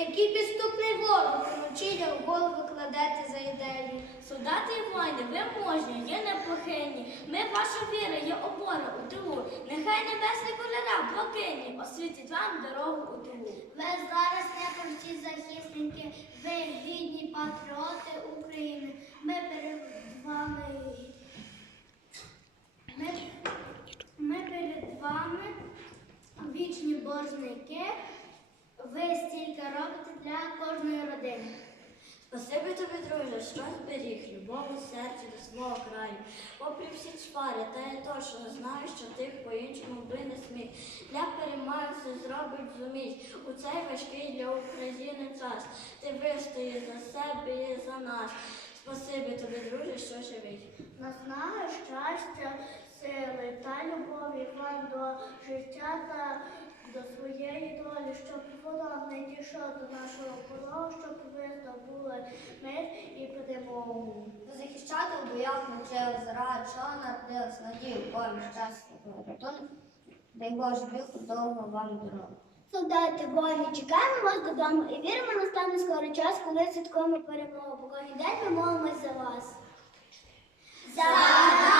який підступний ворог вночі в голову кладете за ідею. Солдати і воїни, ви мужні, є непохитні. Ми ваша віра, є опора у тилу. Нехай небесні кольора блакитні освітять вам дорогу у тилу. Ви зараз не прості захисники, ви гідні патріоти України. Ми перед вами. Ми, ми перед вами вічні боржники. Для кожної родини. Спасибі тобі, друже, що зберіг любов у серці до свого краю. Попри всі чвари, та я точно знаю, що ти по-іншому би не сміг. Для перемоги все зробить зумість. У цей важкий для України час. Ти вистоїш за себе і за нас. Спасибі тобі, друже, що живий. Наснага, щастя, сили та любові вам до життя та до своєї долі, щоб ворог не дійшов до нашого порогу, щоб ви здобули мир і перемогу. Захищати у боях навчили заради, що народилась надію, поміж щастя. Дай Боже, віку довго вам дорогу. Солдати, воїни, чекаємо вас додому і віримо, настане скоро час, коли святкуємо перемогу. Бо кожен день ми молимось за вас. За рідну